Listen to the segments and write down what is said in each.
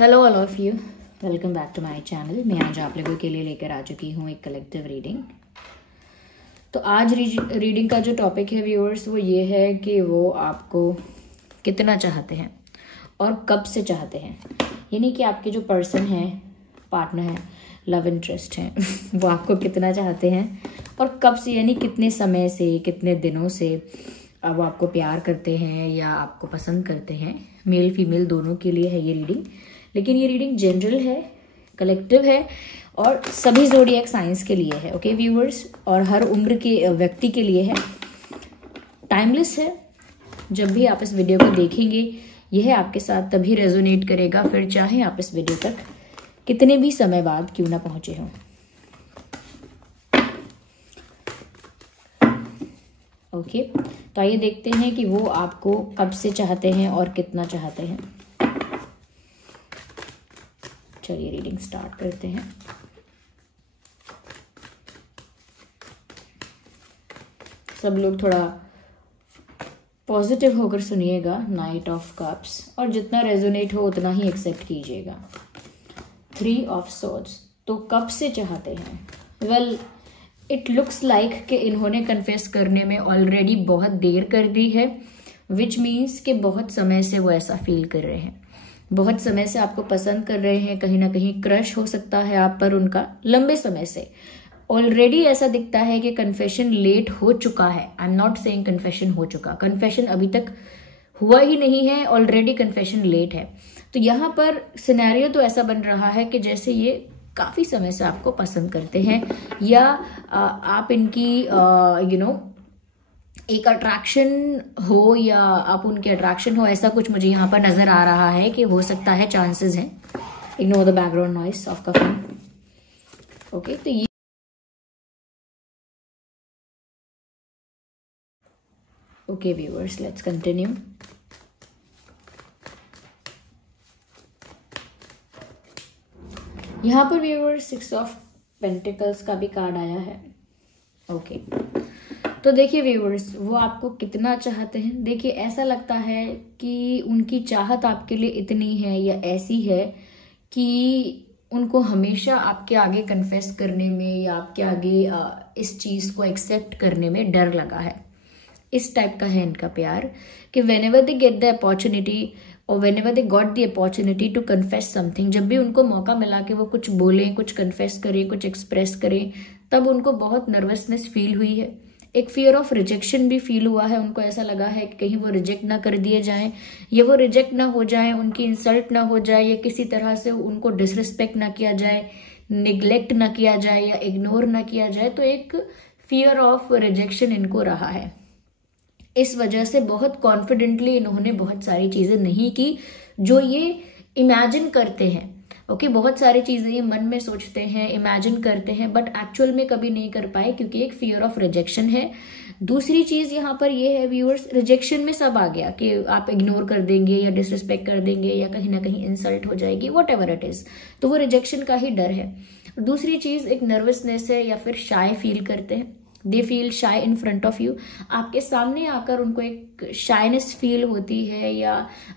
Hello all of you, welcome back to my channel. मैं आज आप लोगों के लिए लेकर आ चुकी हूँ एक कलेक्टिव रीडिंग। तो आज रीडिंग का जो टॉपिक है व्यूअर्स वो ये है कि वो आपको कितना चाहते हैं और कब से चाहते हैं। यानी कि आपके जो पर्सन है, पार्टनर है, लव इंटरेस्ट है वो आपको कितना चाहते हैं और कब से, यानी कितने समय से, कितने दिनों से वो आपको प्यार करते हैं या आपको पसंद करते हैं। मेल फीमेल दोनों के लिए है ये रीडिंग, लेकिन ये रीडिंग जनरल है, कलेक्टिव है और सभी ज़ोडिएक साइंस के लिए है। ओके व्यूअर्स, और हर उम्र के व्यक्ति के लिए है, टाइमलेस है। जब भी आप इस वीडियो को देखेंगे यह आपके साथ तभी रेजोनेट करेगा, फिर चाहे आप इस वीडियो तक कितने भी समय बाद क्यों ना पहुंचे हों। ओके, तो आइए देखते हैं कि वो आपको कब से चाहते हैं और कितना चाहते हैं। चलिए रीडिंग स्टार्ट करते हैं। सब लोग थोड़ा पॉजिटिव होकर सुनिएगा। नाइट ऑफ कप्स, और जितना रेजोनेट हो उतना ही एक्सेप्ट कीजिएगा। 3 ऑफ सोर्ड्स, तो कब से चाहते हैं? वेल, इट लुक्स लाइक कि इन्होंने कन्फेस करने में ऑलरेडी बहुत देर कर दी है, विच मीन्स कि बहुत समय से वो ऐसा फील कर रहे हैं, बहुत समय से आपको पसंद कर रहे हैं। कहीं ना कहीं क्रश हो सकता है आप पर उनका, लंबे समय से। ऑलरेडी ऐसा दिखता है कि कन्फेशन लेट हो चुका है। I am not saying confession हो चुका, कन्फेशन अभी तक हुआ ही नहीं है, ऑलरेडी कन्फेशन लेट है। तो यहाँ पर सिनेरियो तो ऐसा बन रहा है कि जैसे ये काफी समय से आपको पसंद करते हैं या आप इनकी एक अट्रैक्शन हो या आप उनके अट्रैक्शन हो, ऐसा कुछ मुझे यहाँ पर नजर आ रहा है कि हो सकता है, चांसेस हैं। Ignore the background noise of coughing. Okay, तो ये ओके व्यूअर्स, लेट्स कंटिन्यू। यहाँ पर व्यूअर्स 6 ऑफ पेंटिकल्स का भी कार्ड आया है। ओके, तो देखिए व्यूअर्स, वो आपको कितना चाहते हैं। देखिए ऐसा लगता है कि उनकी चाहत आपके लिए इतनी है या ऐसी है कि उनको हमेशा आपके आगे कन्फेस करने में या आपके आगे इस चीज़ को एक्सेप्ट करने में डर लगा है। इस टाइप का है इनका प्यार कि whenever they get the opportunity और whenever they got the opportunity to confess something, जब भी उनको मौका मिला कि वो कुछ बोलें, कुछ कन्फेस करें, कुछ एक्सप्रेस करें, तब उनको बहुत नर्वसनेस फील हुई है। एक फियर ऑफ रिजेक्शन भी फील हुआ है। उनको ऐसा लगा है कि कहीं वो रिजेक्ट ना कर दिए जाएं या वो रिजेक्ट ना हो जाएं, उनकी इंसल्ट ना हो जाए या किसी तरह से उनको डिसरिस्पेक्ट ना किया जाए, निग्लेक्ट ना किया जाए या इग्नोर ना किया जाए। तो एक फियर ऑफ रिजेक्शन इनको रहा है। इस वजह से बहुत कॉन्फिडेंटली इन्होंने बहुत सारी चीजें नहीं की जो ये इमेजिन करते हैं। ओके, बहुत सारी चीजें ये मन में सोचते हैं, इमेजिन करते हैं, बट एक्चुअल में कभी नहीं कर पाए क्योंकि एक फियर ऑफ रिजेक्शन है। दूसरी चीज यहाँ पर ये है व्यूअर्स, रिजेक्शन में सब आ गया कि आप इग्नोर कर देंगे या डिसरिस्पेक्ट कर देंगे या कहीं ना कहीं इंसल्ट हो जाएगी, वॉट एवर इट इज। तो वो रिजेक्शन का ही डर है। दूसरी चीज एक नर्वसनेस है या फिर शाय फील करते हैं। They feel shy in front of you. आपके सामने आकर उनको एक शाइनेस फील होती है या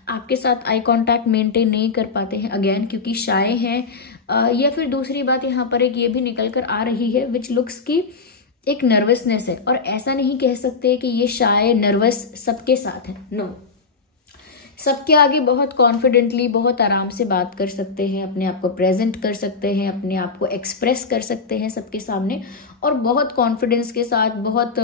आपके साथ आई कांटेक्ट मेंटेन नहीं कर पाते हैं, अगेन क्योंकि शाय हैं। या फिर दूसरी बात यहाँ पर एक ये भी निकल कर आ रही है विच लुक्स की एक नर्वसनेस है। और ऐसा नहीं कह सकते कि ये शाय नर्वस सबके साथ है, नो। सबके आगे बहुत कॉन्फिडेंटली, बहुत आराम से बात कर सकते हैं, अपने आप को प्रेजेंट कर सकते हैं, अपने आप को एक्सप्रेस कर सकते हैं सबके सामने, और बहुत कॉन्फिडेंस के साथ, बहुत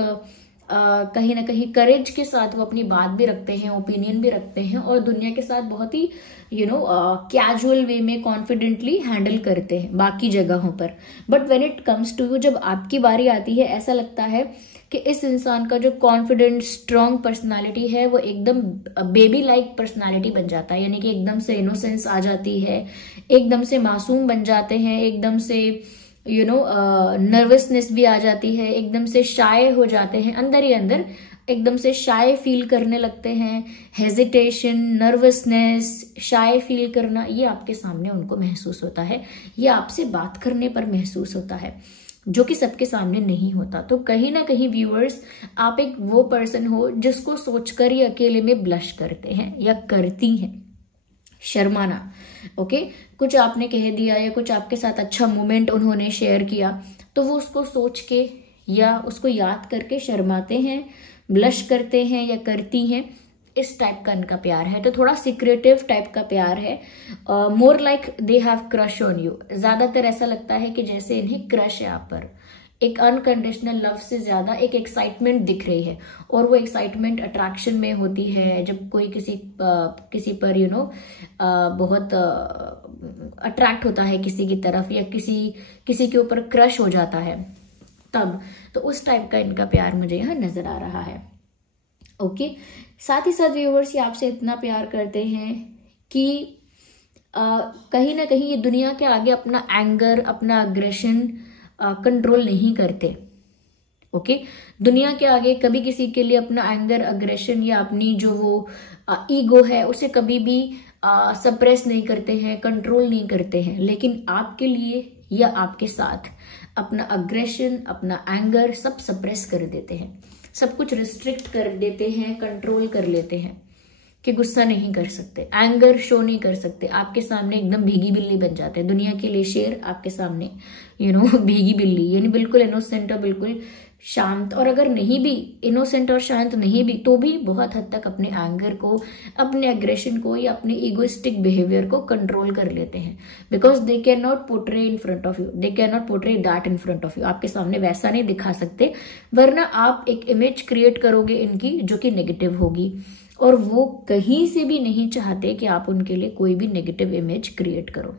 कहीं ना कहीं करेज के साथ वो अपनी बात भी रखते हैं, ओपिनियन भी रखते हैं और दुनिया के साथ बहुत ही कैजुअल वे में कॉन्फिडेंटली हैंडल करते हैं बाकी जगहों पर। But when it comes to you, जब आपकी बारी आती है, ऐसा लगता है कि इस इंसान का जो कॉन्फिडेंट स्ट्रॉन्ग पर्सनालिटी है वो एकदम बेबी लाइक पर्सनालिटी बन जाता है। यानी कि एकदम से इनोसेंस आ जाती है, एकदम से मासूम बन जाते हैं, एकदम से नर्वसनेस भी आ जाती है, एकदम से शाय हो जाते हैं, अंदर ही अंदर एकदम से शाय फील करने लगते हैं। हेजिटेशन, नर्वसनेस, शाय फील करना, ये आपके सामने उनको महसूस होता है, ये आपसे बात करने पर महसूस होता है, जो कि सबके सामने नहीं होता। तो कहीं ना कहीं व्यूअर्स, आप एक वो पर्सन हो जिसको सोचकर ही अकेले में ब्लश करते हैं या करती हैं। शर्माना। ओके, कुछ आपने कह दिया या कुछ आपके साथ अच्छा मोमेंट उन्होंने शेयर किया तो वो उसको सोच के या उसको याद करके शर्माते हैं, ब्लश करते हैं या करती हैं। इस टाइप का इनका प्यार है। तो थोड़ा सीक्रेटिव टाइप का प्यार है, more like they have crush on you. ज्यादातर ऐसा लगता है कि जैसे इन्हें क्रश है आप पर, एक अनकंडीशनल लव से ज्यादा एक एक्साइटमेंट दिख रही है, और वो एक्साइटमेंट अट्रैक्शन में होती है जब कोई किसी पर बहुत अट्रैक्ट होता है किसी की तरफ, या किसी के ऊपर क्रश हो जाता है तब। तो उस टाइप का इनका प्यार मुझे यहाँ नजर आ रहा है। ओके, साथ ही साथ व्यूअर्स ये आपसे इतना प्यार करते हैं कि कहीं ना कहीं ये दुनिया के आगे अपना एंगर, अपना अग्रेशन कंट्रोल नहीं करते। ओके, दुनिया के आगे कभी किसी के लिए अपना एंगर, अग्रेशन या अपनी जो वो ईगो है उसे कभी भी सप्रेस नहीं करते हैं, कंट्रोल नहीं करते हैं। लेकिन आपके लिए या आपके साथ अपना अग्रेशन, अपना एंगर सब सप्रेस कर देते हैं, सब कुछ रिस्ट्रिक्ट कर देते हैं, कंट्रोल कर लेते हैं कि गुस्सा नहीं कर सकते, एंगर शो नहीं कर सकते। आपके सामने एकदम भीगी बिल्ली बन जाते हैं। दुनिया के लिए शेर, आपके सामने भीगी बिल्ली, यानी बिल्कुल इनोसेंट और बिल्कुल शांत। और अगर नहीं भी इनोसेंट और शांत नहीं भी तो भी बहुत हद तक अपने एंगर को, अपने अग्रेशन को या अपने इगोइस्टिक बिहेवियर को कंट्रोल कर लेते हैं। Because they can not portray in front of you, they can not portray that in front of you. आपके सामने वैसा नहीं दिखा सकते, वरना आप एक इमेज क्रिएट करोगे इनकी जो कि नेगेटिव होगी, और वो कहीं से भी नहीं चाहते कि आप उनके लिए कोई भी नेगेटिव इमेज क्रिएट करो।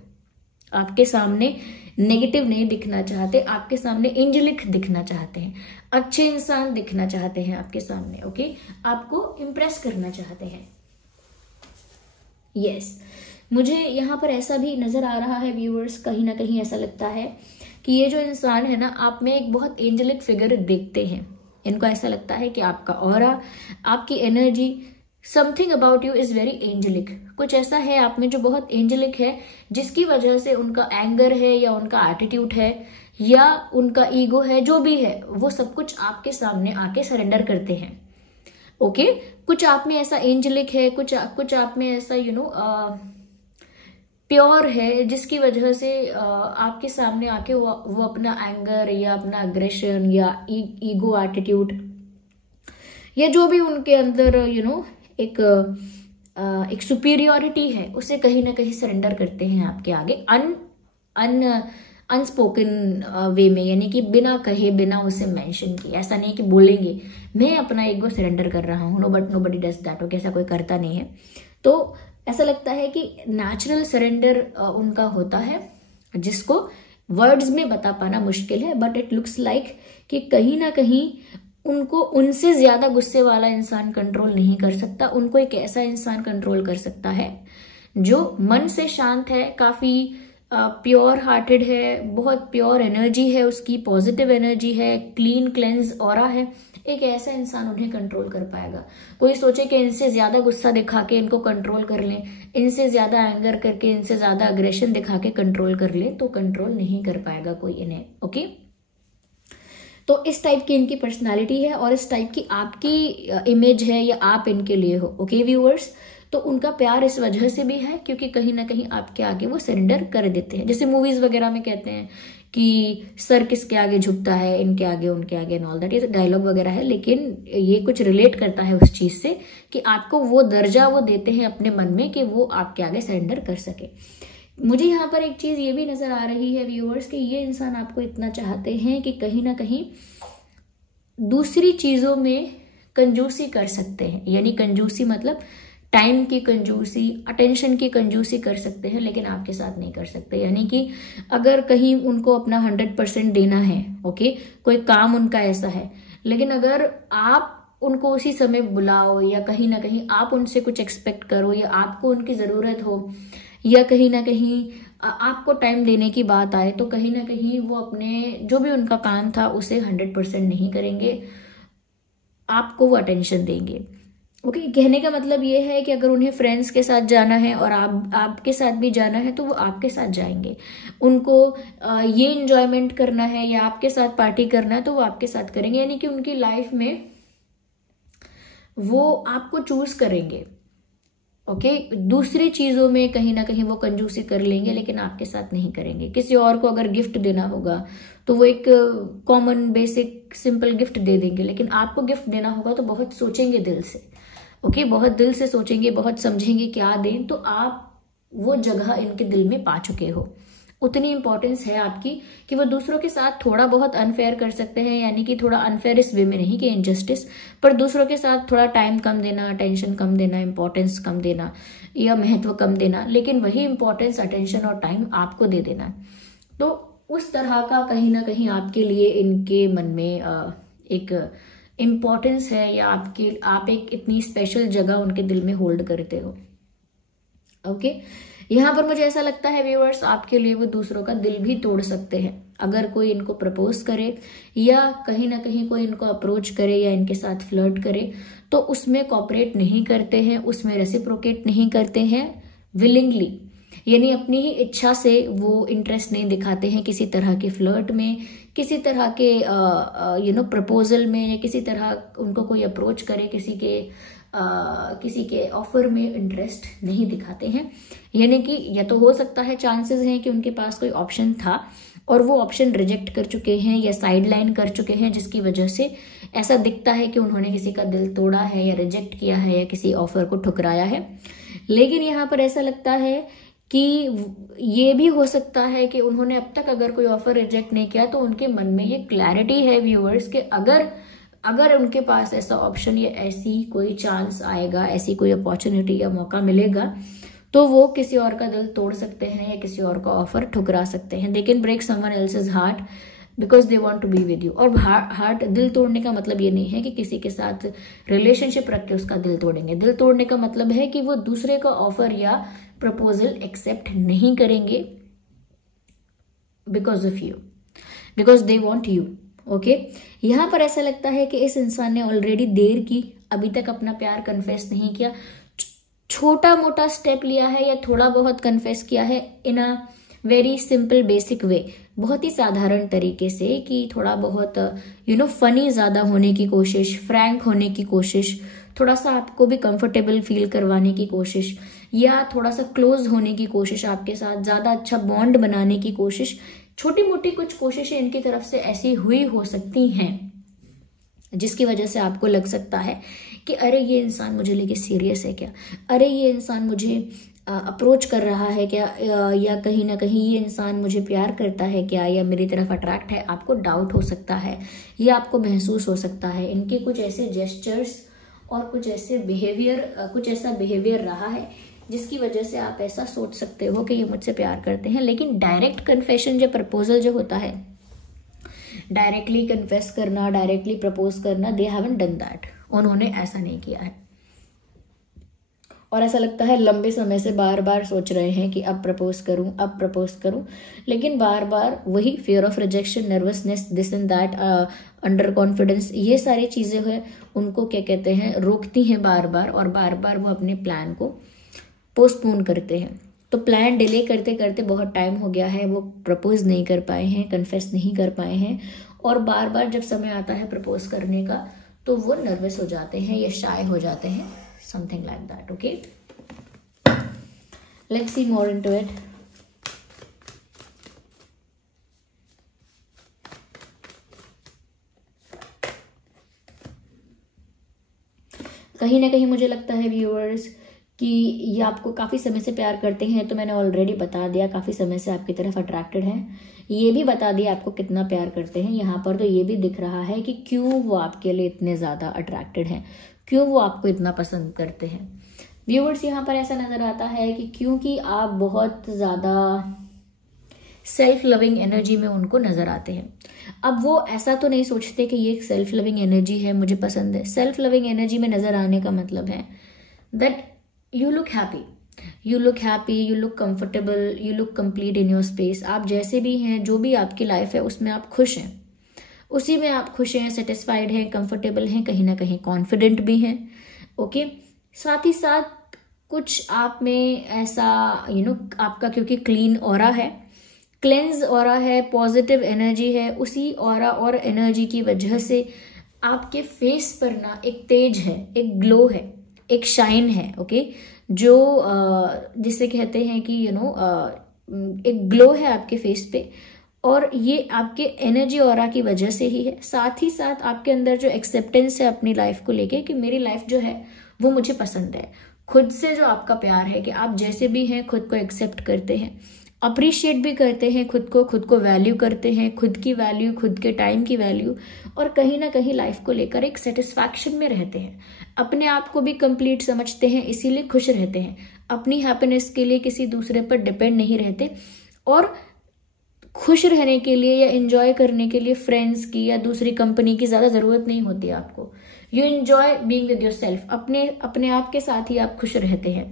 आपके सामने नेगेटिव नहीं दिखना चाहते, आपके सामने एंजेलिक दिखना चाहते हैं, अच्छे इंसान दिखना चाहते हैं आपके सामने। ओके, आपको इम्प्रेस करना चाहते हैं। यस, मुझे यहाँ पर ऐसा भी नजर आ रहा है व्यूअर्स, कहीं ना कहीं ऐसा लगता है कि ये जो इंसान है ना, आप में एक बहुत एंजेलिक फिगर देखते हैं। इनको ऐसा लगता है कि आपका ऑरा, आपकी energy, something about you is very angelic. कुछ ऐसा है आप में जो बहुत एंजेलिक है, जिसकी वजह से उनका एंगर है या उनका एटीट्यूड है या उनका ईगो है, जो भी है वो सब कुछ आपके सामने आके सरेंडर करते हैं। ओके, कुछ आप में ऐसा एंजेलिक है, कुछ आप में ऐसा प्योर है, जिसकी वजह से आपके सामने आके वो अपना एंगर या अपना अग्रेशन या ईगो एटीट्यूड या जो भी उनके अंदर एक सुपीरियोरिटी है उसे कहीं ना कहीं सरेंडर करते हैं आपके आगे अनस्पोकन वे में, यानी कि बिना कहे, बिना उसे मेंशन किए। ऐसा नहीं कि बोलेंगे मैं अपना ईगो सरेंडर कर रहा हूँ, नोबडी डज दैट। ओके, ऐसा कोई करता नहीं है। तो ऐसा लगता है कि नेचुरल सरेंडर उनका होता है, जिसको वर्ड्स में बता पाना मुश्किल है, बट इट लुक्स लाइक कि कहीं ना कहीं उनको उनसे ज्यादा गुस्से वाला इंसान कंट्रोल नहीं कर सकता। उनको एक ऐसा इंसान कंट्रोल कर सकता है जो मन से शांत है, काफी प्योर हार्टेड है, बहुत प्योर एनर्जी है, उसकी पॉजिटिव एनर्जी है, क्लीन क्लेंस ऑरा है। एक ऐसा इंसान उन्हें कंट्रोल कर पाएगा। कोई सोचे कि इनसे ज्यादा गुस्सा दिखा के इनको कंट्रोल कर लें, इनसे ज्यादा एंगर करके, इनसे ज्यादा अग्रेशन दिखा के कंट्रोल कर लें, तो कंट्रोल नहीं कर पाएगा कोई इन्हें। ओके, तो इस टाइप की इनकी पर्सनालिटी है और इस टाइप की आपकी इमेज है या आप इनके लिए हो। ओके व्यूअर्स, तो उनका प्यार इस वजह से भी है क्योंकि कहीं ना कहीं आपके आगे वो सरेंडर कर देते हैं। जैसे मूवीज वगैरह में कहते हैं कि सर किसके आगे झुकता है, इनके आगे, उनके आगे एंड ऑल दैट, ये डायलॉग वगैरह है, लेकिन ये कुछ रिलेट करता है उस चीज से कि आपको वो दर्जा वो देते हैं अपने मन में कि वो आपके आगे सरेंडर कर सके। मुझे यहाँ पर एक चीज ये भी नजर आ रही है व्यूअर्स कि ये इंसान आपको इतना चाहते हैं कि कहीं ना कहीं दूसरी चीजों में कंजूसी कर सकते हैं। यानी कंजूसी मतलब टाइम की कंजूसी, अटेंशन की कंजूसी कर सकते हैं, लेकिन आपके साथ नहीं कर सकते। यानी कि अगर कहीं उनको अपना 100% देना है, ओके, कोई काम उनका ऐसा है, लेकिन अगर आप उनको उसी समय बुलाओ या कहीं ना कहीं आप उनसे कुछ एक्सपेक्ट करो या आपको उनकी जरूरत हो या कहीं ना कहीं आपको टाइम देने की बात आए, तो कहीं ना कहीं वो अपने जो भी उनका काम था उसे 100% नहीं करेंगे, आपको वो अटेंशन देंगे। ओके, कहने का मतलब ये है कि अगर उन्हें फ्रेंड्स के साथ जाना है और आपके साथ भी जाना है तो वो आपके साथ जाएंगे। उनको ये एंजॉयमेंट करना है या आपके साथ पार्टी करना है तो वो आपके साथ करेंगे। यानी कि उनकी लाइफ में वो आपको चूज करेंगे। ओके दूसरी चीजों में कहीं ना कहीं वो कंजूसी कर लेंगे, लेकिन आपके साथ नहीं करेंगे। किसी और को अगर गिफ्ट देना होगा तो वो एक कॉमन बेसिक सिंपल गिफ्ट दे देंगे, लेकिन आपको गिफ्ट देना होगा तो बहुत सोचेंगे दिल से। ओके बहुत दिल से सोचेंगे, बहुत समझेंगे क्या दें, तो आप वो जगह इनके दिल में पा चुके हो। उतनी इंपॉर्टेंस है आपकी कि वो दूसरों के साथ थोड़ा बहुत अनफेयर कर सकते हैं, यानी कि थोड़ा अनफेयर इस वे में नहीं कि इनजस्टिस, पर दूसरों के साथ थोड़ा टाइम कम देना, अटेंशन कम देना, इंपॉर्टेंस कम देना या महत्व कम देना, लेकिन वही इंपॉर्टेंस, अटेंशन और टाइम आपको दे देना। तो उस तरह का कहीं ना कहीं आपके लिए इनके मन में एक इम्पॉर्टेंस है, या आप एक इतनी स्पेशल जगह उनके दिल में होल्ड करते हो। ओके यहाँ पर मुझे ऐसा लगता है व्यूअर्स, आपके लिए वो दूसरों का दिल भी तोड़ सकते हैं। अगर कोई इनको प्रपोज करे या कहीं ना कहीं कोई इनको अप्रोच करे या इनके साथ फ्लर्ट करे, तो उसमें कॉपरेट नहीं करते हैं, उसमें रेसिप्रोकेट नहीं करते हैं विलिंगली, यानी अपनी ही इच्छा से वो इंटरेस्ट नहीं दिखाते हैं किसी तरह के फ्लर्ट में, किसी तरह के प्रपोजल में, या किसी तरह उनको कोई अप्रोच करे, किसी के ऑफर में इंटरेस्ट नहीं दिखाते हैं। यानी कि या तो हो सकता है चांसेस हैं कि उनके पास कोई ऑप्शन था और वो ऑप्शन रिजेक्ट कर चुके हैं या साइडलाइन कर चुके हैं, जिसकी वजह से ऐसा दिखता है कि उन्होंने किसी का दिल तोड़ा है या रिजेक्ट किया है या किसी ऑफर को ठुकराया है। लेकिन यहाँ पर ऐसा लगता है कि ये भी हो सकता है कि उन्होंने अब तक अगर कोई ऑफर रिजेक्ट नहीं किया तो उनके मन में ये क्लैरिटी है व्यूअर्स कि अगर उनके पास ऐसा ऑप्शन या ऐसी कोई चांस आएगा, ऐसी कोई अपॉर्चुनिटी या मौका मिलेगा, तो वो किसी और का दिल तोड़ सकते हैं या किसी और का ऑफर ठुकरा सकते हैं। They can break someone else's heart because they want to be with you. और हार्ट दिल तोड़ने का मतलब ये नहीं है कि किसी के साथ रिलेशनशिप रख के उसका दिल तोड़ेंगे। दिल तोड़ने का मतलब है कि वो दूसरे का ऑफर या प्रपोजल एक्सेप्ट नहीं करेंगे because of you, because they want you. Okay यहाँ पर ऐसा लगता है कि इस इंसान ने ऑलरेडी देर की, अभी तक अपना प्यार कन्फेस नहीं किया, छोटा मोटा स्टेप लिया है या थोड़ा बहुत कन्फेस किया है in a very simple basic way, बहुत ही साधारण तरीके से, कि थोड़ा बहुत फनी ज्यादा होने की कोशिश, फ्रैंक होने की कोशिश, थोड़ा सा आपको भी कंफर्टेबल फील करवाने की कोशिश, या थोड़ा सा क्लोज होने की कोशिश, आपके साथ ज्यादा अच्छा बॉन्ड बनाने की कोशिश। छोटी मोटी कुछ कोशिशें इनकी तरफ से ऐसी हुई हो सकती हैं जिसकी वजह से आपको लग सकता है कि अरे ये इंसान मुझे लेके सीरियस है क्या, अरे ये इंसान मुझे अप्रोच कर रहा है क्या, या कहीं ना कहीं ये इंसान मुझे प्यार करता है क्या, या मेरी तरफ अट्रैक्ट है। आपको डाउट हो सकता है, या आपको महसूस हो सकता है इनके कुछ ऐसे जेस्चर्स और कुछ ऐसे बिहेवियर, कुछ ऐसा बिहेवियर रहा है जिसकी वजह से आप ऐसा सोच सकते हो कि ये मुझसे प्यार करते हैं। लेकिन डायरेक्ट कन्फेशन जो प्रपोजल जो होता है, डायरेक्टली कन्फेस करना, डायरेक्टली प्रपोज करना, दे हैवंट डन दैट। उन्होंने ऐसा नहीं किया है और ऐसा लगता है लंबे समय से बार बार सोच रहे हैं कि अब प्रपोज करूं, अब प्रपोज करूं, लेकिन बार बार वही fear of rejection, nervousness, this and that, under confidence, ये सारी चीजें हैं उनको क्या कहते हैं, रोकती हैं बार बार, और बार बार वो अपने प्लान को पोस्टपोन करते हैं। तो प्लान डिले करते करते बहुत टाइम हो गया है, वो प्रपोज नहीं कर पाए हैं, कन्फेस नहीं कर पाए हैं, और बार बार जब समय आता है प्रपोज करने का तो वो नर्वस हो जाते हैं या शाय हो जाते हैं, something like that. Okay let's see more into it. कहीं ना कहीं मुझे लगता है व्यूअर्स कि ये आपको काफ़ी समय से प्यार करते हैं, तो मैंने ऑलरेडी बता दिया, काफ़ी समय से आपकी तरफ अट्रैक्टेड हैं। ये भी बता दिया आपको कितना प्यार करते हैं। यहाँ पर तो ये भी दिख रहा है कि क्यों वो आपके लिए इतने ज़्यादा अट्रैक्टेड हैं, क्यों वो आपको इतना पसंद करते हैं। व्यूअर्स यहाँ पर ऐसा नज़र आता है कि क्योंकि आप बहुत ज़्यादा सेल्फ लविंग एनर्जी में उनको नज़र आते हैं। अब वो ऐसा तो नहीं सोचते कि ये एक सेल्फ लविंग एनर्जी है, मुझे पसंद है। सेल्फ लविंग एनर्जी में नज़र आने का मतलब है that you look happy, you look comfortable, you look complete in your space। आप जैसे भी हैं, जो भी आपकी लाइफ है उसमें आप खुश हैं, उसी में आप खुश हैं, सेटिस्फाइड हैं, कंफर्टेबल हैं, कहीं ना कहीं कॉन्फिडेंट भी हैं। ओके साथ ही साथ कुछ आप में ऐसा आपका क्योंकि क्लीन ऑरा है, क्लेंज ऑरा है, पॉजिटिव एनर्जी है, उसी ऑरा और एनर्जी की वजह से आपके फेस पर ना एक तेज है, एक ग्लो है, एक शाइन है। ओके जो जिसे कहते हैं कि एक ग्लो है आपके फेस पे, और ये आपके एनर्जी ऑरा की वजह से ही है। साथ ही साथ आपके अंदर जो एक्सेप्टेंस है अपनी लाइफ को लेके कि मेरी लाइफ जो है वो मुझे पसंद है, खुद से जो आपका प्यार है कि आप जैसे भी हैं खुद को एक्सेप्ट करते हैं, अप्रिशिएट भी करते हैं खुद को वैल्यू करते हैं, खुद की वैल्यू, खुद के टाइम की वैल्यू, और कहीं ना कहीं लाइफ को लेकर एक सेटिस्फैक्शन में रहते हैं, अपने आप को भी कंप्लीट समझते हैं, इसीलिए खुश रहते हैं, अपनी हैप्पीनेस के लिए किसी दूसरे पर डिपेंड नहीं रहते, और खुश रहने के लिए या एंजॉय करने के लिए फ्रेंड्स की या दूसरी कंपनी की ज्यादा जरूरत नहीं होती है आपको। You enjoy being with your self, अपने आप के साथ ही आप खुश रहते हैं।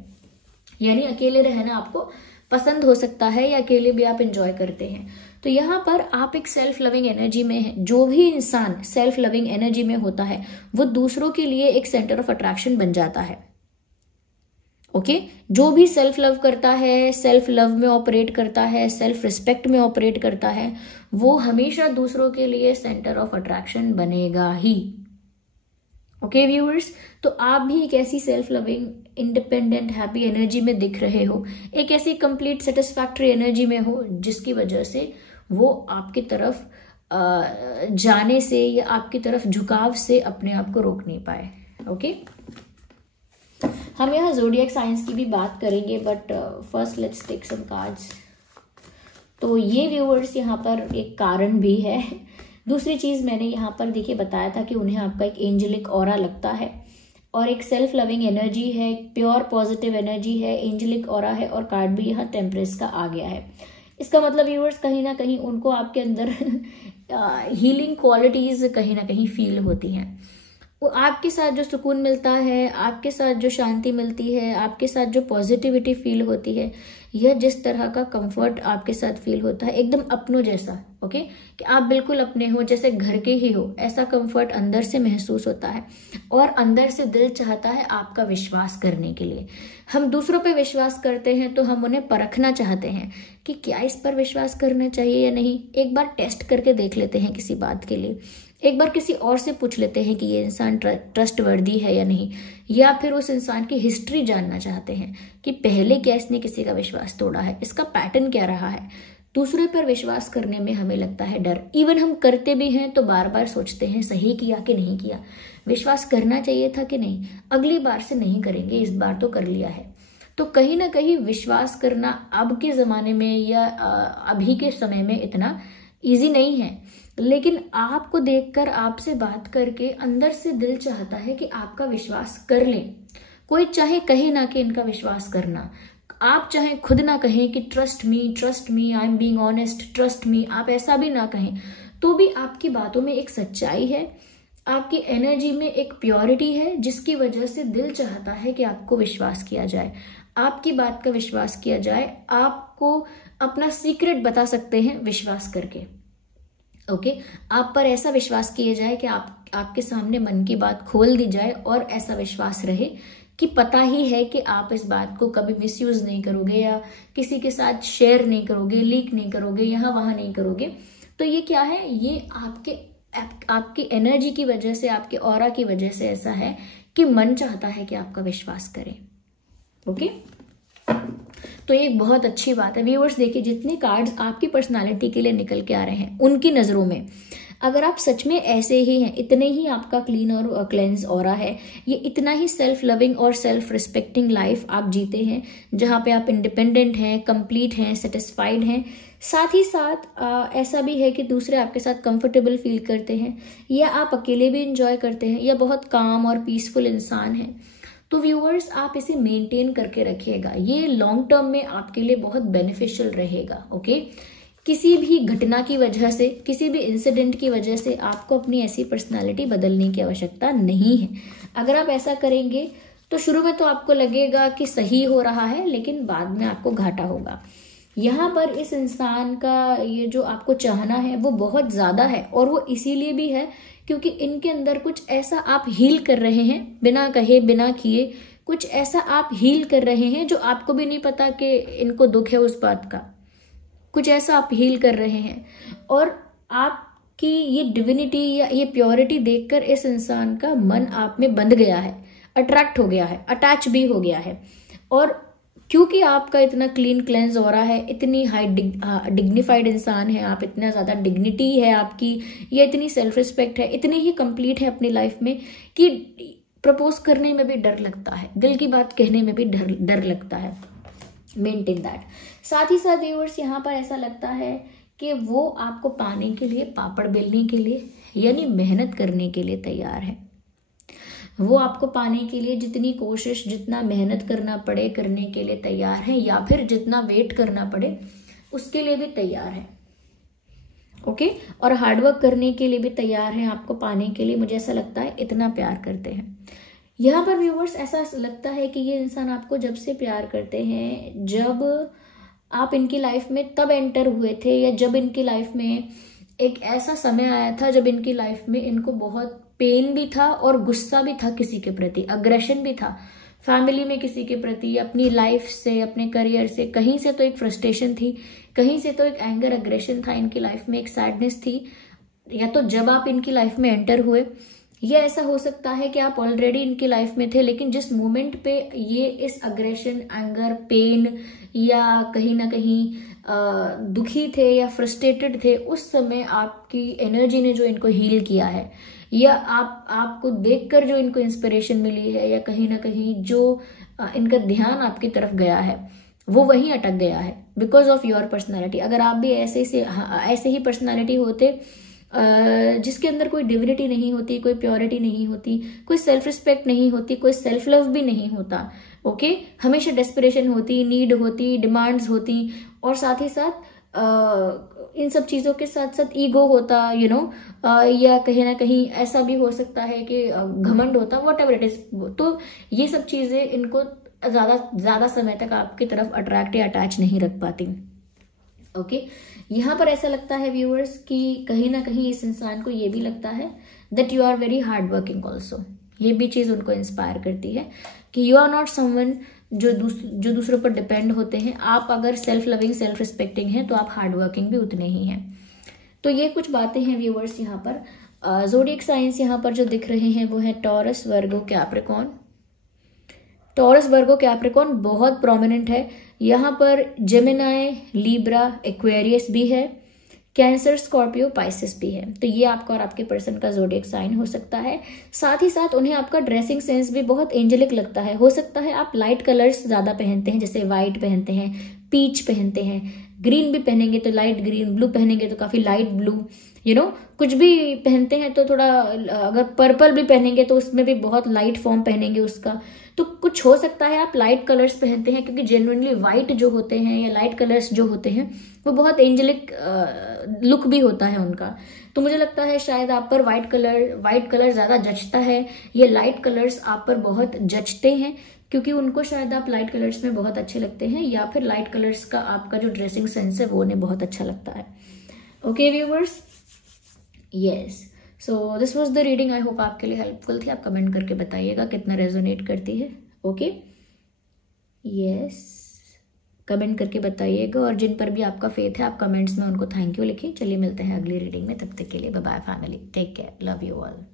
यानी अकेले रहना आपको पसंद हो सकता है या अकेले भी आप एंजॉय करते हैं। तो यहाँ पर आप एक सेल्फ लविंग एनर्जी में हैं। जो भी इंसान सेल्फ लविंग एनर्जी में होता है वो दूसरों के लिए एक सेंटर ऑफ अट्रैक्शन बन जाता है। ओके, जो भी सेल्फ लव करता है, सेल्फ लव में ऑपरेट करता है, सेल्फ रिस्पेक्ट में ऑपरेट करता है, वो हमेशा दूसरों के लिए सेंटर ऑफ अट्रैक्शन बनेगा ही। ओके व्यूअर्स, तो आप भी एक ऐसी self loving, independent, happy energy में दिख रहे हो, एक ऐसी कंप्लीट सेटिस्फैक्टरी एनर्जी में हो जिसकी वजह से वो आपकी तरफ जाने से या आपकी तरफ झुकाव से अपने आप को रोक नहीं पाए। ओके, हम यहाँ ज़ोडिएक साइंस की भी बात करेंगे, but first let's take some cards. तो ये व्यूअर्स यहाँ पर एक कारण भी है। दूसरी चीज़ मैंने यहाँ पर देखिए बताया था कि उन्हें आपका एक एंजेलिक ऑरा लगता है, और एक सेल्फ लविंग एनर्जी है, प्योर पॉजिटिव एनर्जी है, एंजेलिक ऑरा है, और कार्ड भी यहाँ टेम्परेस का आ गया है। इसका मतलब व्यूअर्स कहीं ना कहीं उनको आपके अंदर हीलिंग क्वालिटीज़ कहीं ना कहीं फील होती हैं। वो आपके साथ जो सुकून मिलता है, आपके साथ जो शांति मिलती है, आपके साथ जो पॉजिटिविटी फील होती है, यह जिस तरह का कंफर्ट आपके साथ फील होता है, एकदम अपनों जैसा, ओके, कि आप बिल्कुल अपने हो, जैसे घर के ही हो, ऐसा कंफर्ट अंदर से महसूस होता है। और अंदर से दिल चाहता है आपका विश्वास करने के लिए। हम दूसरों पे विश्वास करते हैं तो हम उन्हें परखना चाहते हैं कि क्या इस पर विश्वास करना चाहिए या नहीं। एक बार टेस्ट करके देख लेते हैं किसी बात के लिए, एक बार किसी और से पूछ लेते हैं कि ये इंसान ट्रस्टवर्दी है या नहीं, या फिर उस इंसान की हिस्ट्री जानना चाहते हैं कि पहले क्या इसने किसी का विश्वास तोड़ा है, इसका पैटर्न क्या रहा है। दूसरे पर विश्वास करने में हमें लगता है डर, इवन हम करते भी हैं तो बार बार सोचते हैं सही किया कि नहीं किया, विश्वास करना चाहिए था कि नहीं, अगली बार से नहीं करेंगे, इस बार तो कर लिया है। तो कहीं ना कहीं विश्वास करना अब के ज़माने में या अभी के समय में इतना ईजी नहीं है, लेकिन आपको देखकर, आपसे बात करके अंदर से दिल चाहता है कि आपका विश्वास कर लें। कोई चाहे कहे ना कि इनका विश्वास करना, आप चाहे खुद ना कहें कि trust me, I am being honest, trust me, आप ऐसा भी ना कहें, तो भी आपकी बातों में एक सच्चाई है, आपकी एनर्जी में एक प्योरिटी है, जिसकी वजह से दिल चाहता है कि आपको विश्वास किया जाए, आपकी बात का विश्वास किया जाए, आपको अपना सीक्रेट बता सकते हैं विश्वास करके। ओके, आप पर ऐसा विश्वास किया जाए कि आपके सामने मन की बात खोल दी जाए, और ऐसा विश्वास रहे कि पता ही है कि आप इस बात को कभी मिसयूज नहीं करोगे या किसी के साथ शेयर नहीं करोगे, लीक नहीं करोगे, यहाँ वहां नहीं करोगे। तो ये क्या है, ये आपकी एनर्जी की वजह से, आपके ऑरा की वजह से ऐसा है कि मन चाहता है कि आपका विश्वास करें। ओके, तो ये एक बहुत अच्छी बात है। व्यूअर्स देखिए, जितने कार्ड्स आपकी पर्सनालिटी के लिए निकल के आ रहे हैं, उनकी नज़रों में अगर आप सच में ऐसे ही हैं, इतने ही आपका क्लीन और क्लेंस ऑरा है, ये इतना ही सेल्फ लविंग और सेल्फ रिस्पेक्टिंग लाइफ आप जीते हैं, जहाँ पे आप इंडिपेंडेंट हैं, कंप्लीट हैं, सेटिस्फाइड हैं, साथ ही साथ ऐसा भी है कि दूसरे आपके साथ कंफर्टेबल फील करते हैं, या आप अकेले भी इंजॉय करते हैं, या बहुत काम और पीसफुल इंसान हैं, तो व्यूअर्स आप इसे मेंटेन करके रखिएगा। ये लॉन्ग टर्म में आपके लिए बहुत बेनिफिशियल रहेगा। ओके, किसी भी घटना की वजह से, किसी भी इंसिडेंट की वजह से आपको अपनी ऐसी पर्सनालिटी बदलने की आवश्यकता नहीं है। अगर आप ऐसा करेंगे तो शुरू में तो आपको लगेगा कि सही हो रहा है, लेकिन बाद में आपको घाटा होगा। यहाँ पर इस इंसान का ये जो आपको चाहना है वो बहुत ज्यादा है, और वो इसीलिए भी है क्योंकि इनके अंदर कुछ ऐसा आप हील कर रहे हैं, बिना कहे बिना किए कुछ ऐसा आप हील कर रहे हैं जो आपको भी नहीं पता कि इनको दुख है उस बात का। कुछ ऐसा आप हील कर रहे हैं, और आपकी ये डिविनिटी या ये प्योरिटी देखकर इस इंसान का मन आप में बंध गया है, अट्रैक्ट हो गया है, अटैच भी हो गया है। और क्योंकि आपका इतना क्लीन क्लेंस हो रहा है, इतनी हाई डिग्निफाइड इंसान है आप, इतना ज़्यादा डिग्निटी है आपकी, या इतनी सेल्फ रिस्पेक्ट है, इतने ही कंप्लीट है अपनी लाइफ में कि प्रपोज करने में भी डर लगता है, दिल की बात कहने में भी डर लगता है। Maintain that. साथ ही साथ व्यूअर्स यहाँ पर ऐसा लगता है कि वो आपको पाने के लिए, पापड़ बेलने के लिए, यानी मेहनत करने के लिए तैयार है। वो आपको पाने के लिए जितनी कोशिश, जितना मेहनत करना पड़े करने के लिए तैयार है, या फिर जितना वेट करना पड़े उसके लिए भी तैयार है। ओके, और हार्डवर्क करने के लिए भी तैयार है आपको पाने के लिए। मुझे ऐसा लगता है इतना प्यार करते हैं। यहाँ पर व्यूवर्स ऐसा लगता है कि ये इंसान आपको जब से प्यार करते हैं, जब आप इनकी लाइफ में तब एंटर हुए थे, या जब इनकी लाइफ में एक ऐसा समय आया था जब इनकी लाइफ में इनको बहुत पेन भी था और गुस्सा भी था किसी के प्रति, अग्रेशन भी था फैमिली में किसी के प्रति, अपनी लाइफ से, अपने करियर से। कहीं से तो एक फ्रस्ट्रेशन थी, कहीं से तो एक एंगर, अग्रेशन था इनकी लाइफ में, एक सैडनेस थी। या तो जब आप इनकी लाइफ में एंटर हुए, या ऐसा हो सकता है कि आप ऑलरेडी इनकी लाइफ में थे, लेकिन जिस मोमेंट पे ये इस अग्रेशन, एंगर, पेन या कहीं ना कहीं दुखी थे या फ्रस्ट्रेटेड थे, उस समय आपकी एनर्जी ने जो इनको हील किया है, या आपको देखकर जो इनको इंस्पिरेशन मिली है, या कहीं ना कहीं जो इनका ध्यान आपकी तरफ गया है, वो वहीं अटक गया है बिकॉज ऑफ योर पर्सनैलिटी। अगर आप भी ऐसे ही पर्सनैलिटी होते जिसके अंदर कोई डिविनिटी नहीं होती, कोई प्योरिटी नहीं होती, कोई सेल्फ रिस्पेक्ट नहीं होती, कोई सेल्फ लव भी नहीं होता, ओके, हमेशा डेस्पिरेशन होती, नीड होती, डिमांड्स होती, और साथ ही साथ इन सब चीज़ों के साथ साथ ईगो होता, या कहीं ना कहीं ऐसा भी हो सकता है कि घमंड होता, वॉट एवर इट इज। तो ये सब चीज़ें इनको ज़्यादा समय तक आपकी तरफ अट्रैक्ट या अटैच नहीं रख पाती। ओके, यहाँ पर ऐसा लगता है व्यूअर्स कि कहीं ना कहीं इस इंसान को ये भी लगता है that you are very hard working also. ये भी चीज़ उनको इंस्पायर करती है कि यू आर नॉट समवन जो दूसरों पर डिपेंड होते हैं। आप अगर सेल्फ लविंग, सेल्फ रिस्पेक्टिंग हैं तो आप हार्ड वर्किंग भी उतने ही हैं। तो ये कुछ बातें हैं व्यूअर्स यहाँ पर। ज़ोडिएक साइंस यहाँ पर जो दिख रहे हैं वो है टॉरस, वर्गो, कैप्रिकॉर्न। टॉरस, वर्गो, कैप्रिकॉर्न बहुत प्रोमिनेंट है यहाँ पर। जेमिनाई, लीब्रा, एक्वेरियस भी है, कैंसर, स्कॉर्पियो, पाइसिस भी है। तो ये आपका और आपके पर्सन का ज़ोडिएक साइन हो सकता है। साथ ही साथ उन्हें आपका ड्रेसिंग सेंस भी बहुत एंजेलिक लगता है। हो सकता है आप लाइट कलर्स ज़्यादा पहनते हैं, जैसे वाइट पहनते हैं, पीच पहनते हैं, ग्रीन भी पहनेंगे तो लाइट ग्रीन, ब्लू पहनेंगे तो काफ़ी लाइट ब्लू, कुछ भी पहनते हैं तो थोड़ा, अगर पर्पल भी पहनेंगे तो उसमें भी बहुत लाइट फॉर्म पहनेंगे उसका। तो कुछ हो सकता है आप लाइट कलर्स पहनते हैं, क्योंकि जेन्युइनली वाइट जो होते हैं या लाइट कलर्स जो होते हैं वो बहुत एंजेलिक लुक भी होता है उनका। तो मुझे लगता है शायद आप पर वाइट कलर ज़्यादा जचता है, ये लाइट कलर्स आप पर बहुत जचते हैं, क्योंकि उनको शायद आप लाइट कलर्स में बहुत अच्छे लगते हैं, या फिर लाइट कलर्स का आपका जो ड्रेसिंग सेंस है वो उन्हें बहुत अच्छा लगता है। Okay viewers, yes, so this was the reading. I hope आपके लिए हेल्पफुल थी। आप कमेंट करके बताइएगा कितना रेजोनेट करती है। ओके, यस, कमेंट करके बताइएगा, और जिन पर भी आपका फेथ है आप कमेंट्स में उनको थैंक यू लिखिए। चलिए मिलते हैं अगली रीडिंग में, तब तक के लिए bye bye family, take care, love you all.